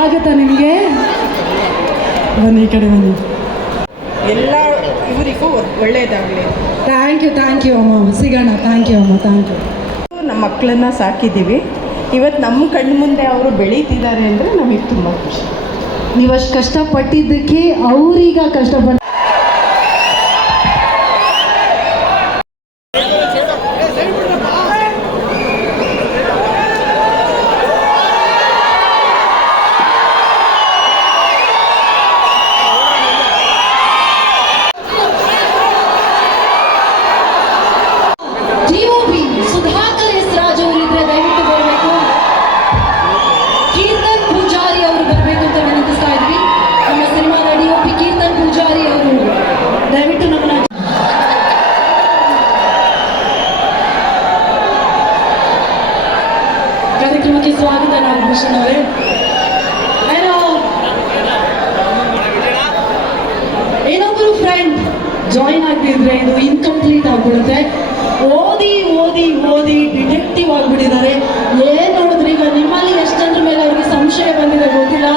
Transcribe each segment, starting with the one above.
ಸ್ವಾಗತ ನಿಮಗೆ? ಬನ್ನಿ ಈ ಕಡೆ ಬನ್ನಿ. ಎಲ್ಲ ಇವರಿಗೂ ಒಳ್ಳೆಯದಾಗಲಿ. ಥ್ಯಾಂಕ್ ಯು ಥ್ಯಾಂಕ್ ಯು ಅಮ್ಮ. ಸಿಗೋಣ. ಥ್ಯಾಂಕ್ ಯು ಅಮ್ಮ. ಥ್ಯಾಂಕ್ ಯು ನಮ್ಮ ಮಕ್ಕಳನ್ನ ಸಾಕಿದ್ದೀವಿ. ಇವತ್ತು ನಮ್ಮ ಕಣ್ಣು ಮುಂದೆ ಅವರು ಬೆಳೀತಿದ್ದಾರೆ ಅಂದರೆ ನಮಗೆ ತುಂಬ ಖುಷಿ. ನೀವಷ್ಟು ಕಷ್ಟಪಟ್ಟಿದ್ದಕ್ಕೆ ಅವರೀಗ ಕಷ್ಟಪಟ್ಟು ಏನೋ ಏನೊಬ್ಬರು ಫ್ರೆಂಡ್ ಜಾಯಿನ್ ಆಗ್ತಿದ್ರೆ ಇದು ಇನ್ಕಂಪ್ಲೀಟ್ ಆಗ್ಬಿಡುತ್ತೆ. ಓದಿ ಓದಿ ಓದಿ ಡಿಟೆಕ್ಟಿವ್ ಆಗ್ಬಿಟ್ಟಿದ್ದಾರೆ. ಏನ್ ನೋಡಿದ್ರೆ ಈಗ? ನಿಮ್ಮಲ್ಲಿ ಎಷ್ಟಂದ್ರ ಮೇಲೆ ಅವ್ರಿಗೆ ಸಂಶಯ ಬಂದಿದೆ ಗೊತ್ತಿಲ್ಲ?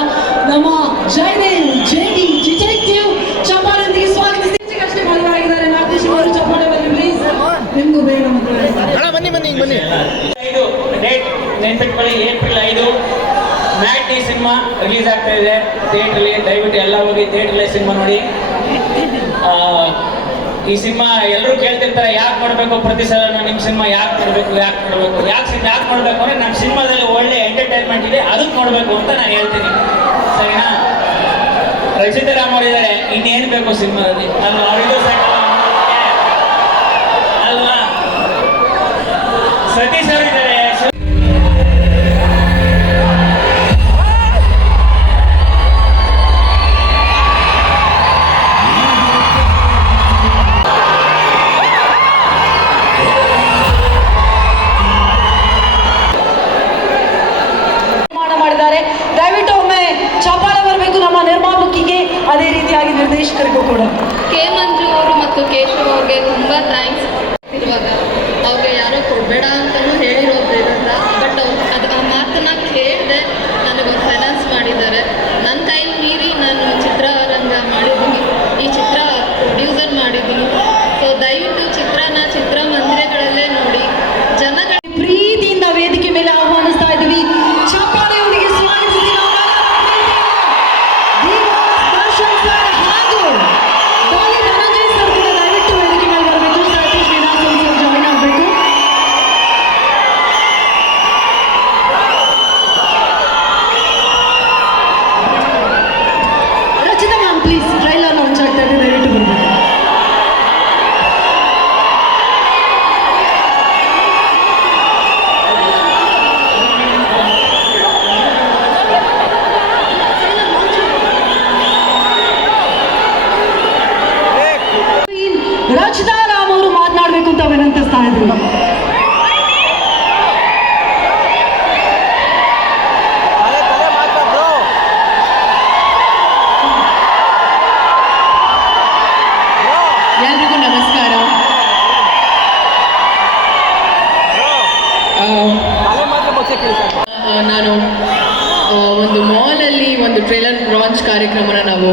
ನಮ್ಮ ಜೈನೇನ್ ಜೈ ಡಿ ಡಿಟೆಕ್ಟಿವ್ ಸ್ವಾಗತ. ಸ್ವಾಗತಿಸಿ ಅಷ್ಟೇ ಮದುವಾಗಿದ್ದಾರೆ ನಾಗೇಶ್ ಅವರು ಚಪ್ಪಾಳೆ ಬನ್ನಿ ಪ್ಲೀಸ್ ನಿಮ್ಗೂ ಬೇಗ ಬನ್ನಿ ಬನ್ನಿ ಬನ್ನಿ. ನೆನ್ಪಿಟ್ಕೊಳ್ಳಿ ಏಪ್ರಿಲ್ ಐದು ಮ್ಯಾಟ್ ಡಿ ಸಿನಿಮಾ ರಿಲೀಸ್ ಆಗ್ತಾ ಇದೆ. ಥಿಯೇಟ್ರಲ್ಲಿ ದಯವಿಟ್ಟು ಎಲ್ಲ ಹೋಗಿ ಥಿಯೇಟ್ರಲ್ಲೇ ಸಿನಿಮಾ ನೋಡಿ. ಈ ಸಿನಿಮಾ ಎಲ್ಲರೂ ಕೇಳ್ತಿರ್ತಾರೆ, ಯಾಕೆ ಮಾಡಬೇಕು ಪ್ರತಿ ಸಲ ನಿಮ್ಮ ಸಿನಿಮಾ ಯಾಕೆ ಮಾಡಬೇಕು ಯಾಕೆ ಮಾಡಬೇಕು? ಯಾಕೆ ಸಿನಿಮಾ ಯಾಕೆ ಮಾಡಬೇಕು ಅಂದ್ರೆ ನಮ್ಮ ಸಿನಿಮಾದಲ್ಲಿ ಒಳ್ಳೆ ಎಂಟರ್ಟೈನ್ಮೆಂಟ್ ಇದೆ, ಅದಕ್ಕೆ ನೋಡಬೇಕು ಅಂತ ನಾನು ಹೇಳ್ತೀನಿ. ಸರಿನಾ? ರಚಿತಾ ರಾಮ್ ಅವರಿದ್ದಾರೆ, ಇನ್ನೇನು ಬೇಕು ಸಿನಿಮಾದಲ್ಲಿ ನಾನು ಅವರಿಗೂ ಸಾಕಲ್ಲ ಕಾರ್ಯಕ್ರಮನ ನಾವು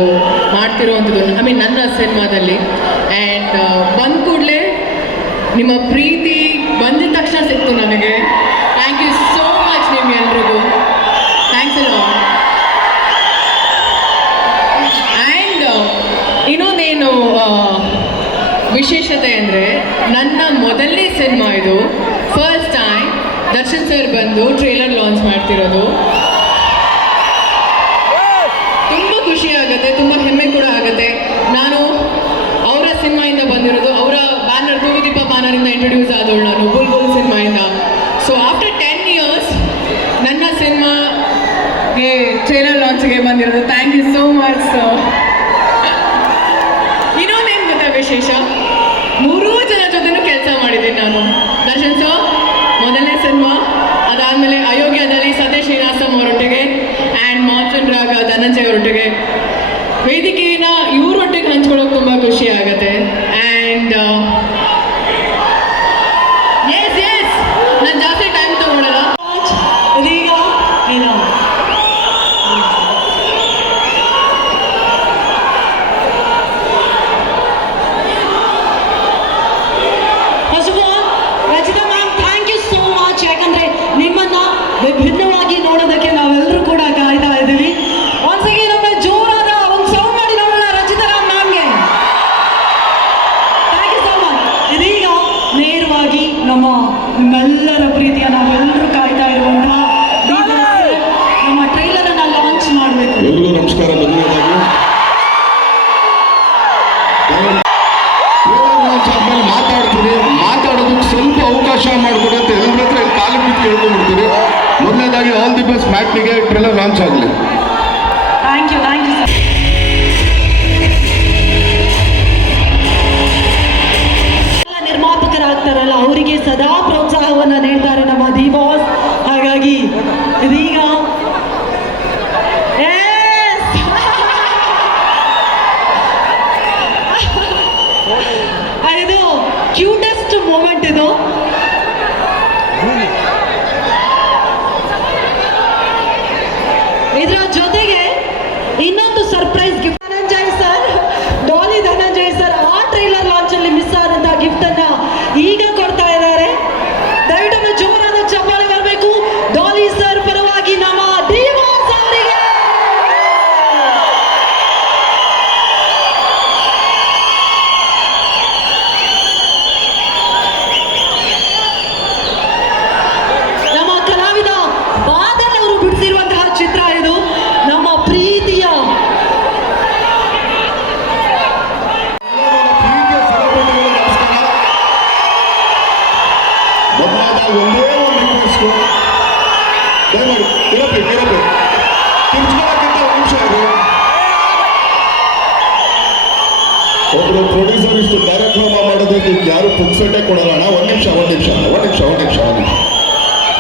ಮಾಡ್ತಿರುವಂಥದ್ದು. ಐ ಮೀನ್ ನನ್ನ ಸಿನಿಮಾದಲ್ಲಿ. ಆ್ಯಂಡ್ ಬಂದ ಕೂಡಲೇ ನಿಮ್ಮ ಪ್ರೀತಿ ಬಂದಿದ ತಕ್ಷಣ ಸಿಕ್ತು ನನಗೆ. ಥ್ಯಾಂಕ್ ಯು ಸೋ ಮಚ್ ನಿಮ್ಗೆಲ್ರಿಗೂ ಥ್ಯಾಂಕ್ಸ್ ಅಲ್ಲ ಆ್ಯಂಡ್ ಇನ್ನೊಂದೇನು ಆ, ವಿಶೇಷತೆ ಅಂದರೆ ನನ್ನ ಮೊದಲನೇ ಸಿನಿಮಾ ಇದು. ಫಸ್ಟ್ ಟೈಮ್ ದರ್ಶನ್ ಸರ್ ಬಂದು ಟ್ರೇಲರ್ ಲಾಂಚ್ ಮಾಡ್ತಿರೋದು ತುಂಬ ಖುಷಿ ಆಗುತ್ತೆ ತುಂಬ ಹೆಮ್ಮೆ ಕೂಡ ಆಗುತ್ತೆ ನಾನು ಅವರ ಸಿನಿಮಾಯಿಂದ ಬಂದಿರೋದು ಅವರ ಬ್ಯಾನರ್ ಬ್ಯಾನರಿಂದ ಇಂಟ್ರೊಡ್ಯೂಸ್ ಆದವಳು ನಾನು, ಬುಲ್ ಬುಲ್ ಸಿನಿಮಾಯಿಂದ. ಸೊ ಆಫ್ಟರ್ ಟೆನ್ ಇಯರ್ಸ್ ನನ್ನ ಸಿನಿಮಾಗೆ ಚೇನಲ್ ಲಾಂಚ್ಗೆ ಬಂದಿರೋದು. ಥ್ಯಾಂಕ್ ಯು ಸೋ ಮಚ್ ಇನ್ನೊಂದೇನು ಗೊತ್ತಾ ವಿಶೇಷ? ಮೂರೂ ಜನ ಜೊತೆನೂ ಕೆಲಸ ಮಾಡಿದ್ದೀನಿ ನಾನು. ದರ್ಶನ್ ಸರ್ ಮೊದಲನೇ ಸಿನಿಮಾ ಅದಾದಮೇಲೆ ಅಯೋಗ್ಯದಲ್ಲಿ ಸತೀಶ್ ಶ್ರೀನಿವಾಸಂ ಅವರೊಟ್ಟಿಗೆ ಆ್ಯಂಡ್ ಮಾನ್ಸೂನ್ ರಾಗ ಧನಂಜಯ ಅವರೊಟ್ಟಿಗೆ. ವೇದಿಕೆನ ಇವರೊಟ್ಟಿಗೆ ಹಂಚ್ಕೊಳ್ಳೋಕೆ ತುಂಬ ಖುಷಿ ಆಗುತ್ತೆ. ದಿ ಬೆಸ್ಟ್ ಮ್ಯಾಟ್ನಿಗೆ ಟ್ರೇಲರ್ ಲಾಂಚ್ ಆಗಲಿ ಪ್ರೊಡ್ಯೂಸರ್ ಇಷ್ಟು ಕಾರ್ಯಕ್ರಮ ಮಾಡೋದಕ್ಕೆ ಯಾರು ಪುಕ್ಸಟ್ಟೆ ಅಣ್ಣ? ಒಂದು ನಿಮಿಷ ಒಂದು ನಿಮಿಷ ಒಂದು ನಿಮಿಷ ಒಂದು ನಿಮಿಷ ಒಂದು ನಿಮಿಷ.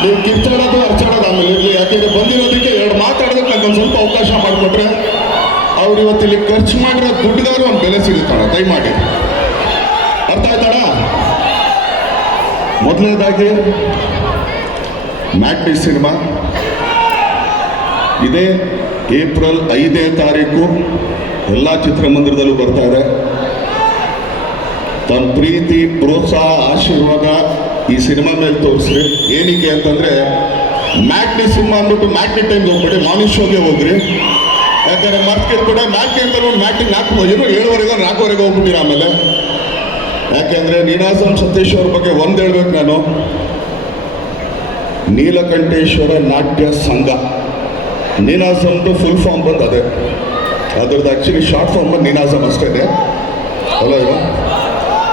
ನೀವು ಕಿರ್ಚಾಡೋದು, ಅರ್ಚಾಡೋದು ಆಮೇಲೆ ಇರಲಿ. ಯಾಕೆಂದ್ರೆ ಬಂದಿರೋದಕ್ಕೆ ಎರಡು ಮಾತಾಡೋದಕ್ಕೆ ನಂಗೆ ಒಂದು ಸ್ವಲ್ಪ ಅವಕಾಶ ಮಾಡಿಕೊಟ್ರೆ ಅವ್ರು ಇವತ್ತು ಇಲ್ಲಿ ಖರ್ಚು ಮಾಡಿರೋ ದುಡ್ಡುಗಾರು ಒಂದು ಬೆಲೆ ಸಿಗುತ್ತಣ್ಣ ದಯಮಾಡಿ. ಅರ್ಥ ಆಯ್ತಣ ಮೊದಲನೇದಾಗಿ ಮ್ಯಾಟ್ನಿ ಸಿನಿಮಾ. ಇದೇ ಏಪ್ರಿಲ್ ಐದನೇ ತಾರೀಕು ಎಲ್ಲ ಚಿತ್ರಮಂದಿರದಲ್ಲೂ ಬರ್ತಾ ಇದೆ. ತಮ್ಮ ಪ್ರೀತಿ, ಪ್ರೋತ್ಸಾಹ, ಆಶೀರ್ವಾದ ಈ ಸಿನಿಮಾ ಮೇಲೆ ತೋರಿಸ್ರಿ. ಏನಕ್ಕೆ ಅಂತಂದ್ರೆ ಮ್ಯಾಟ್ನಿ ಸಿನಿಮಾ ಅಂದ್ಬಿಟ್ಟು ಮ್ಯಾಟ್ನಿ ಟೈಮ್ಗೆ ಹೋಗ್ಬೇಡಿ ಮಾರ್ನಿಂಗ್ ಶೋಗೆ ಹೋಗ್ರಿ. ಯಾಕಂದ್ರೆ ಕೂಡ ಮ್ಯಾಟ್ನಿ ಅಂತ ಮ್ಯಾಟ್ನಿಗೆ ನಾಲ್ಕು, ಏನೋ ಏಳುವರೆಗೆ, ನಾಲ್ಕುವರೆಗೆ ಹೋಗ್ಬಿಟ್ಟಿರ ಆಮೇಲೆ. ಯಾಕೆಂದ್ರೆ ನೀನಾಸಂ ಸತೀಶ್ವರ ಬಗ್ಗೆ ಒಂದ್ ಹೇಳ್ಬೇಕು ನಾನು. ನೀಲಕಂಠೇಶ್ವರ ನಾಟ್ಯ ಸಂಘ. ನೀನಾಸಮ್ದು ಫುಲ್ ಫಾರ್ಮ್ ಬಂದು ಅದೇ. ಅದ್ರದ್ದು ಆ್ಯಕ್ಚುಲಿ ಶಾರ್ಟ್ ಫಾರ್ಮ್ ಬಂದು ನೀನಾಸಮ್ ಅಷ್ಟೇ ಅಲ್ಲ ಇವ?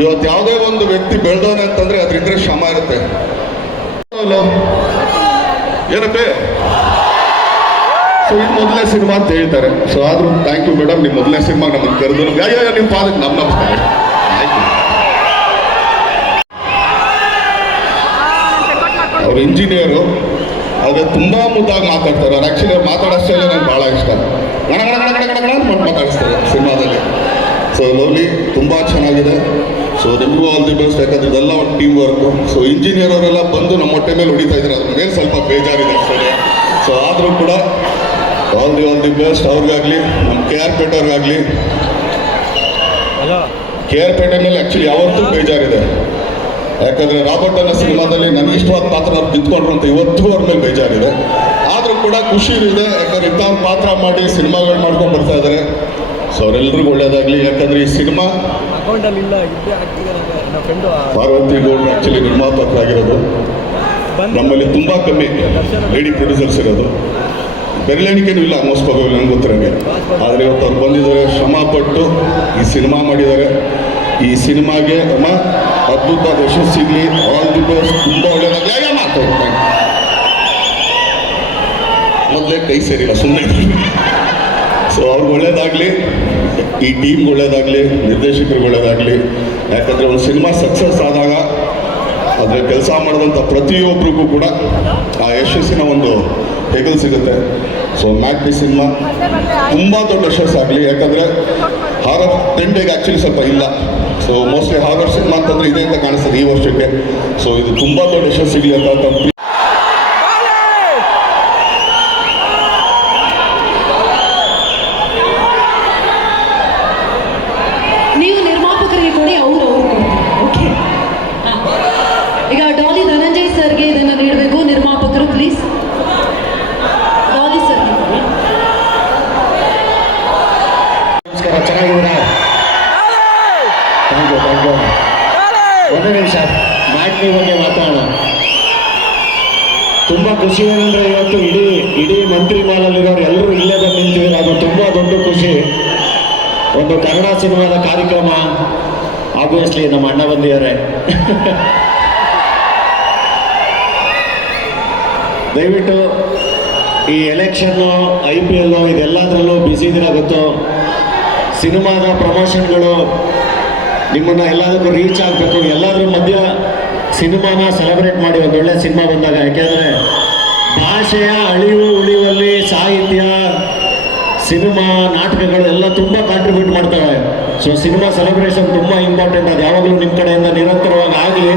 ಇವತ್ತು ಯಾವುದೇ ಒಂದು ವ್ಯಕ್ತಿ ಬೆಳೆದವನೆ ಅಂತಂದ್ರೆ ಅದರಿಂದ ಶ್ರಮ ಇರುತ್ತೆ. ಏನಪ್ಪೇ? ಸೊ ಇದು ಮೊದಲನೇ ಸಿನಿಮಾ ಅಂತ ಹೇಳ್ತಾರೆ. ಸೊ ಆದ್ರೂ ಥ್ಯಾಂಕ್ ಯು ಮೇಡಮ್ ನಿಮ್ಮ ಮೊದಲನೇ ಸಿನಿಮಾ ನಮ್ಮನ್ನು ಕರೆದು ನಿಮ್ಮ ಪಾದಕ್ಕೆ ನಮ್ಮ ನಮಸ್ಕಾರ. ಅವ್ರು ಇಂಜಿನಿಯರು ಆದರೆ ತುಂಬಾ ಮುದ್ದಾಗಿ ಮಾತಾಡ್ತಾರೆ. ಅವ್ರು ಆ್ಯಕ್ಚುಲಿ ಅವ್ರು ಮಾತಾಡೋಷ್ಟೇ ಸ್ಟೈಲ್ ನಂಗೆ ಭಾಳ ಇಷ್ಟ. ಗಣಗಣ ಗಣ ಗಣ ಗಣ ಗಣ ಮಾತಾಡಿಸ್ತಾರೆ ಸಿನಿಮಾದಲ್ಲಿ. ಸೊ ಲವ್ಲಿ ತುಂಬ ಚೆನ್ನಾಗಿದೆ. ಸೊ ನಿಮಗೂ ಆಲ್ ದಿ ಬೆಸ್ಟ್ ಯಾಕಂದ್ರೆ ಇದೆಲ್ಲ ಒಂದು ಟೀಮ್ ವರ್ಕು ಸೊ ಇಂಜಿನಿಯರ್ ಅವರೆಲ್ಲ ಬಂದು ನಮ್ಮ ಹೊಟ್ಟೆ ಮೇಲೆ ಹೊಡಿತಾ ಇದ್ದಾರೆ. ಅದ್ರ ಮೇಲೆ ಸ್ವಲ್ಪ ಬೇಜಾರಿದೆ ಅಷ್ಟೇ. ಸೊ ಆದರೂ ಕೂಡ all the all the best ಅವ್ರಿಗಾಗಲಿ ನಮ್ಮ ಕೆ ಆರ್ ಪೇಟೆಯವ್ರಿಗಾಗಲಿ ಕೆ ಆರ್ ಪೇಟೆ ಮೇಲೆ ಆ್ಯಕ್ಚುಲಿ ಯಾವತ್ತೂ ಬೇಜಾರಿದೆ. ಯಾಕಂದರೆ ರಾಬರ್ಟ್ ಅನ್ನ ಸಿನಿಮಾದಲ್ಲಿ ನನಗೆ ಇಷ್ಟವಾದ ಪಾತ್ರ ನಿಂತ್ಕೊಂಡ್ರು ಅಂತ ಇವತ್ತೂ ಅವ್ರ ಮೇಲೆ ಬೇಜಾರಿದೆ. ಆದರೂ ಕೂಡ ಖುಷಿ ಇದೆ. ಯಾಕಂದ್ರೆ ಇಂಥ ಪಾತ್ರ ಮಾಡಿ ಸಿನಿಮಾಗಳು ಮಾಡ್ಕೊಂಡು ಬರ್ತಾ ಇದ್ದಾರೆ. ಸೊ ಅವರೆಲ್ಲರಿಗೂ ಒಳ್ಳೇದಾಗಲಿ. ಯಾಕಂದರೆ ಈ ಸಿನಿಮಾ ಅಕೌಂಟಲ್ಲಿ ಇಲ್ಲ ಆಕ್ಚುಲಿ ನಿರ್ಮಾಪಕ ಆಗಿರೋದು ಫ್ರೆಂಡು ಪಾರ್ವತಿ ಗೌಡ್ರು ಆ್ಯಕ್ಚುಲಿ ನಿರ್ಮಾಪಕರಾಗಿರೋದು. ನಮ್ಮಲ್ಲಿ ತುಂಬ ಕಮ್ಮಿ ಲೇಡಿ ಪ್ರೊಡ್ಯೂಸರ್ಸ್ ಇರೋದು. ಬೆರಳೆಣಿಕೆನೂ ಇಲ್ಲ ಆಲ್ಮೋಸ್ಟ್ ಪಗಲ್ ನನಗೆ ಗೊತ್ತಿರಂಗೆ ಆದರೆ ಇವತ್ತು ಅವ್ರು ಬಂದಿದ್ದಾರೆ ಶ್ರಮ ಪಟ್ಟು ಈ ಸಿನಿಮಾ ಮಾಡಿದ್ದಾರೆ. ಈ ಸಿನಿಮಾಗೆ ಅಮ್ಮ ಅದ್ಭುತ ಸಿಗಲಿ ಆಲ್ ದಿ ಬೆಸ್ಟ್ ತುಂಬ ಒಳ್ಳೆಯದಾಗಲಿ ಮಾತಾಡ್ತಾರೆ ಮಾತು ಮೊದಲೇ ಕೈ ಸೇರಿಲ್ಲ ಸುಮ್ಮನೆ ಸೊ ಅವ್ರಿಗೆ ಒಳ್ಳೇದಾಗಲಿ, ಈ ಟೀಮ್ ಒಳ್ಳೇದಾಗಲಿ, ನಿರ್ದೇಶಕರಿಗೆ ಒಳ್ಳೇದಾಗಲಿ. ಯಾಕಂದರೆ ಒಂದು ಸಿನಿಮಾ ಸಕ್ಸಸ್ ಆದಾಗ ಅದರ ಕೆಲಸ ಮಾಡಿದಂಥ ಪ್ರತಿಯೊಬ್ಬರಿಗೂ ಕೂಡ ಆ ಯಶಸ್ಸಿನ ಒಂದು ಹೆಗಲ್ ಸಿಗುತ್ತೆ. ಸೊ ಮ್ಯಾಟ್ನಿ ಸಿನಿಮಾ ತುಂಬ ದೊಡ್ಡ ಯಶಸ್ಸಾಗಲಿ ಯಾಕಂದರೆ ಹಾರರ್ ಟೆಂಡೆಗೆ ಆ್ಯಕ್ಚುಲಿ ಸ್ವಲ್ಪ ಇಲ್ಲ. ಸೊ ಮೋಸ್ಟ್ಲಿ ಹಾರರ್ ಸಿನಿಮಾ ಅಂತಂದ್ರೆ ಇದೆ ಅಂತ ಕಾಣಿಸ್ತದೆ ಈ ವರ್ಷಕ್ಕೆ. ಸೊ ಇದು ತುಂಬ ದೊಡ್ಡ ಯಶಸ್ಸು ಸಿಗಲಿ ಅಂತ ಚೆನ್ನಾಗಿದ್ದೀರಾ. ಥ್ಯಾಂಕ್ ಯು ಥ್ಯಾಂಕ್ ಯು ಒಂದು ನಿಮಿಷ ನಾಟ್ನಿ ಬಗ್ಗೆ ಮಾತಾಡೋಣ. ತುಂಬ ಖುಷಿ ಏನಂದ್ರೆ ಇವತ್ತು ಇಡೀ ಇಡೀ ಮಂತ್ರಿ ಮಾಲಲ್ಲಿರೋರು ಎಲ್ಲರೂ ಇಲ್ಲೇ ಬಂದು ನಿಂತಿದ್ದಾರೆ. ಅದು ತುಂಬ ದೊಡ್ಡ ಖುಷಿ. ಒಂದು ಕನ್ನಡ ಸಿನಿಮಾದ ಕಾರ್ಯಕ್ರಮ ಆಬ್ವಿಯಸ್ಲಿ ನಮ್ಮ ಅಣ್ಣ ಬಂದಿದ್ದಾರೆ ದಯವಿಟ್ಟು ಈ ಎಲೆಕ್ಷನ್ನು ಐ ಪಿ ಎಲ್ಲು ಇದೆಲ್ಲದರಲ್ಲೂ ಬಿಸಿ ಗೊತ್ತು? ಸಿನಿಮಾದ ಪ್ರಮೋಷನ್ಗಳು ನಿಮ್ಮನ್ನು ಎಲ್ಲದಕ್ಕೂ ರೀಚ್ ಆಗಬೇಕು. ಎಲ್ಲಾದ್ರ ಮಧ್ಯ ಸಿನಿಮಾನ ಸೆಲೆಬ್ರೇಟ್ ಮಾಡಿ ಒಂದು ಒಳ್ಳೆ ಸಿನಿಮಾ ಬಂದಾಗ, ಯಾಕೆಂದರೆ ಭಾಷೆಯ ಅಳಿವು ಉಳಿವಲ್ಲಿ ಸಾಹಿತ್ಯ, ಸಿನಿಮಾ, ನಾಟಕಗಳು ಎಲ್ಲ ತುಂಬ ಕಾಂಟ್ರಿಬ್ಯೂಟ್ ಮಾಡ್ತವೆ. ಸೊ ಸಿನಿಮಾ ಸೆಲೆಬ್ರೇಷನ್ ತುಂಬ ಇಂಪಾರ್ಟೆಂಟ್ ಅದು ಯಾವಾಗಲೂ ನಿಮ್ಮ ಕಡೆಯಿಂದ ನಿರಂತರವಾಗಿ ಆಗಲಿ.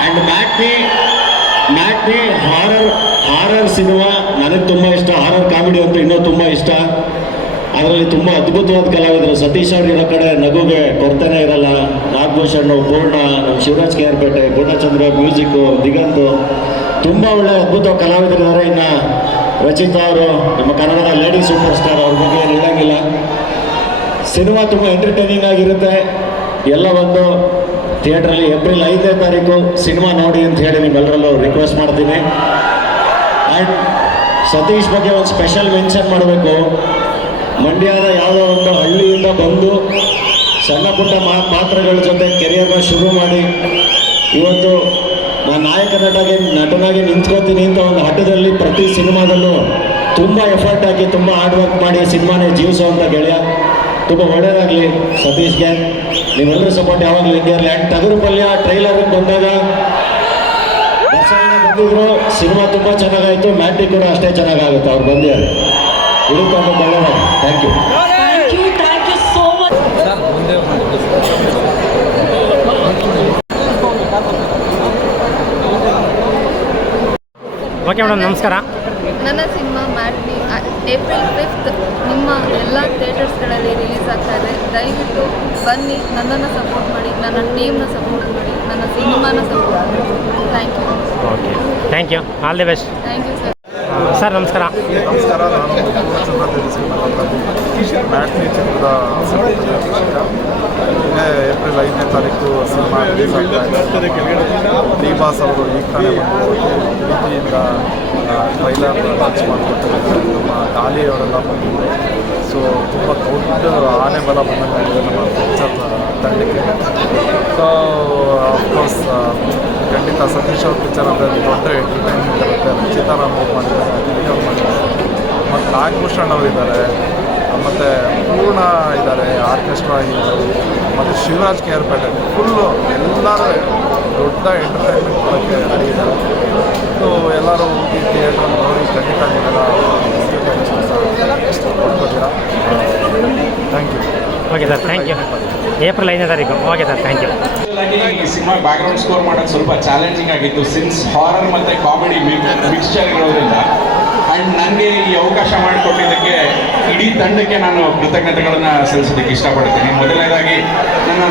And matinee matinee horror horror cinema ನನಗೆ ತುಂಬ ಇಷ್ಟ. ಹಾರರ್ ಕಾಮಿಡಿ ಅಂತೂ ಇನ್ನೂ ತುಂಬ ಇಷ್ಟ. ಅದರಲ್ಲಿ ತುಂಬ ಅದ್ಭುತವಾದ ಕಲಾವಿದರು. ಸತೀಶ್ ಅವರು ಇರೋ ಕಡೆ ನಗುಗೆ ಕೊರತೆನೇ ಇರಲ್ಲ. ನಾಗಭೂಷಣ್, ಪೂರ್ಣ ನಮ್ಮ ಶಿವರಾಜ್ ಕೇರ್ಪೇಟೆ ಪೂರ್ಣಚಂದ್ರ ಮ್ಯೂಸಿಕ್ಕು ದಿಗಂತು. ತುಂಬ ಒಳ್ಳೆ ಅದ್ಭುತ ಕಲಾವಿದರಿದ್ದಾರೆ. ಇನ್ನು ರಚಿತಾ ಅವರು, ನಮ್ಮ ಕನ್ನಡದ ಲೇಡಿ ಸೂಪರ್ ಸ್ಟಾರ್ ಅವ್ರ ಬಗ್ಗೆ ಏನು ಹೇಳಂಗಿಲ್ಲ. ಸಿನಿಮಾ ತುಂಬ ಎಂಟರ್ಟೈನಿಂಗ್ ಆಗಿರುತ್ತೆ. ಎಲ್ಲ ಒಂದು ಥಿಯೇಟ್ರಲ್ಲಿ ಏಪ್ರಿಲ್ ಐದನೇ ತಾರೀಕು ಸಿನಿಮಾ ನೋಡಿ ಅಂತ ಹೇಳಿ ನಿಮ್ಮೆಲ್ಲರಲ್ಲೂ ರಿಕ್ವೆಸ್ಟ್ ಮಾಡ್ತೀನಿ. ಆ್ಯಂಡ್ ಸತೀಶ್ ಬಗ್ಗೆ ಒಂದು ಸ್ಪೆಷಲ್ ಮೆನ್ಷನ್ ಮಾಡಬೇಕು. ಮಂಡ್ಯದ ಯಾವುದೋ ಒಂದು ಹಳ್ಳಿಯಿಂದ ಬಂದು ಸಣ್ಣ ಪುಟ್ಟ ಮಾ ಪಾತ್ರಗಳ ಜೊತೆ ಕೆರಿಯರ್ನ ಶುರು ಮಾಡಿ, ಇವತ್ತು ನಾನು ನಾಯಕ ನಟಾಗಿ, ನಟನಾಗಿ ನಿಂತ್ಕೋತೀನಿ ಅಂತ ಒಂದು ಹಠದಲ್ಲಿ ಪ್ರತಿ ಸಿನಿಮಾದಲ್ಲೂ ತುಂಬ ಎಫರ್ಟ್ ಹಾಕಿ, ತುಂಬ ಹಾರ್ಡ್ ವರ್ಕ್ ಮಾಡಿ ಸಿನಿಮಾನೇ ಅಂತ ಗೆಳೆಯ. ತುಂಬ ಒಳ್ಳೆಯದಾಗಲಿ ಸತೀಶ್ಗೆ ನೀವೆಲ್ಲರೂ ಸಪೋರ್ಟ್ ಯಾವಾಗಲೂ ಹಿಂಗೆ ಇರಲಿ. ಆ್ಯಂಡ್ ಟಗರು ಪಲ್ಯ ಟ್ರೈಲರ್ಗೆ ಬಂದಾಗ ಬಂದಿದ್ರು, ಸಿನಿಮಾ ತುಂಬ ಚೆನ್ನಾಗಾಯಿತು ಮ್ಯಾಟ್ರಿಕ್ ಕೂಡ ಅಷ್ಟೇ ಚೆನ್ನಾಗಾಗುತ್ತೆ, ಅವ್ರು ಬಂದಿದ್ದಾರೆ. Thank you thank you thank you so much sir ಮುಂದೆ ಮಾಡಿ ಓಕೆ ಮೇಡಮ್ ನಮಸ್ಕಾರ. ನನ್ನ ಸಿನಿಮಾ ಮ್ಯಾಟ್ನಿ ಏಪ್ರಿಲ್ ಫಿಫ್ತ್ ನಿಮ್ಮ ಎಲ್ಲ ಥಿಯೇಟರ್ಸ್ಗಳಲ್ಲಿ ರಿಲೀಸ್ ಆಗ್ತಾ ಇದೆ. ದಯವಿಟ್ಟು ಬನ್ನಿ ನನ್ನನ್ನು ಸಪೋರ್ಟ್ ಮಾಡಿ ನನ್ನ ಟೀಮ್ನ ಸಪೋರ್ಟ್ ಮಾಡಿ ನನ್ನ ಸಿನಿಮಾನ ಸಪೋರ್ಟ್ ಮಾಡಿ. Thank you okay thank you all the best thank you sir sir, ನಮಸ್ಕಾರ. ನಮಸ್ಕಾರ, ನಾನು ಮ್ಯಾಟ್ನಿ ಚಿತ್ರದ ಏಪ್ರಿಲ್ ಐದನೇ ತಾರೀಕು ಸಿನಿಮಾ ರಿಲೀಸ್ ಡಿ ಬಾಸ್ ಅವರು ಈಗ ಕಡೆ ಪ್ರೀತಿಯಿಂದ ಟ್ರೈಲರ್ ಲಾಂಚ್ ಮಾಡಿಕೊಟ್ಟಿದ್ದಾರೆ. ನಮ್ಮ ಗಾಲಿ ಅವರೆಲ್ಲ ಬಂದಿದ್ದಾರೆ ಸೊ ತುಂಬ ದೊಡ್ಡ ಆನೆ ಬಲ ಬಂದಂಗೆ ನಮ್ಮ ಪಿಕ್ಚರ್ ತಂಡಕ್ಕೆ ಸೊ ಅಫ್ಕೋರ್ಸ್ ಖಂಡಿತ ಸತೀಶ್ ಅವ್ರ ಪಿಕ್ಚರ್ ಅಂದರೆ ದೊಡ್ಡ ಎಂಟರ್ಟೈನ್ಮೆಂಟ್ ಇರುತ್ತೆ ರಚಿತಾರಾಮ್ ಅವ್ರು ಮಾಡಿದ್ದಾರೆ ದಿಲ್ಲಿ ಅವ್ರು ಮಾಡಿದ್ದಾರೆ ಮತ್ತು ನಾಗಭೂಷಣ್ ಅವರು ಇದ್ದಾರೆ. ಮತ್ತು ಪೂರ್ಣ ಇದ್ದಾರೆ ಆರ್ಕೆಸ್ಟ್ರಾ ಇದ್ದಾರೆ ಮತ್ತು ಶಿವರಾಜ್ ಕೇರ್ಪೇಟೆ ಫುಲ್ಲು ಎಲ್ಲರೂ ದೊಡ್ಡ ಎಂಟರ್ಟೈನ್ಮೆಂಟ್ ಕೊಡೋಕ್ಕೆ ರೆಡಿ ಇದ್ದಾರೆ ಸೊ ಎಲ್ಲರೂ ಹೋಗಿ ಥಿಯೇಟ್ರ್ ನೋಡಿ ಖಂಡಿತ ನೀವೆಲ್ಲ ಕೊಡ್ಕೊತೀರಾ thank you okay sir thank you April ಐದನೇ ತಾರೀಕು. ಓಕೆ ಸರ್ ಥ್ಯಾಂಕ್ ಯು ಈ ಸಿನಿಮಾ ಬ್ಯಾಕ್ಗ್ರೌಂಡ್ ಸ್ಕೋರ್ ಮಾಡೋದು ಸ್ವಲ್ಪ ಚಾಲೆಂಜಿಂಗ್ ಆಗಿತ್ತು. ಸಿನ್ಸ್ ಹಾರರ್ ಮತ್ತು ಕಾಮಿಡಿ ಮಿಕ್ಸ್ಚರ್ ಇರೋದ್ರಿಂದ ಆ್ಯಂಡ್ ನನಗೆ ಈ ಅವಕಾಶ ಮಾಡಿಕೊಟ್ಟಿದ್ದಕ್ಕೆ ಇಡೀ ತಂಡಕ್ಕೆ ನಾನು ಕೃತಜ್ಞತೆಗಳನ್ನು ಸಲ್ಲಿಸೋದಕ್ಕೆ ಇಷ್ಟಪಡ್ತೀನಿ. ಮೊದಲನೇದಾಗಿ ನನ್ನ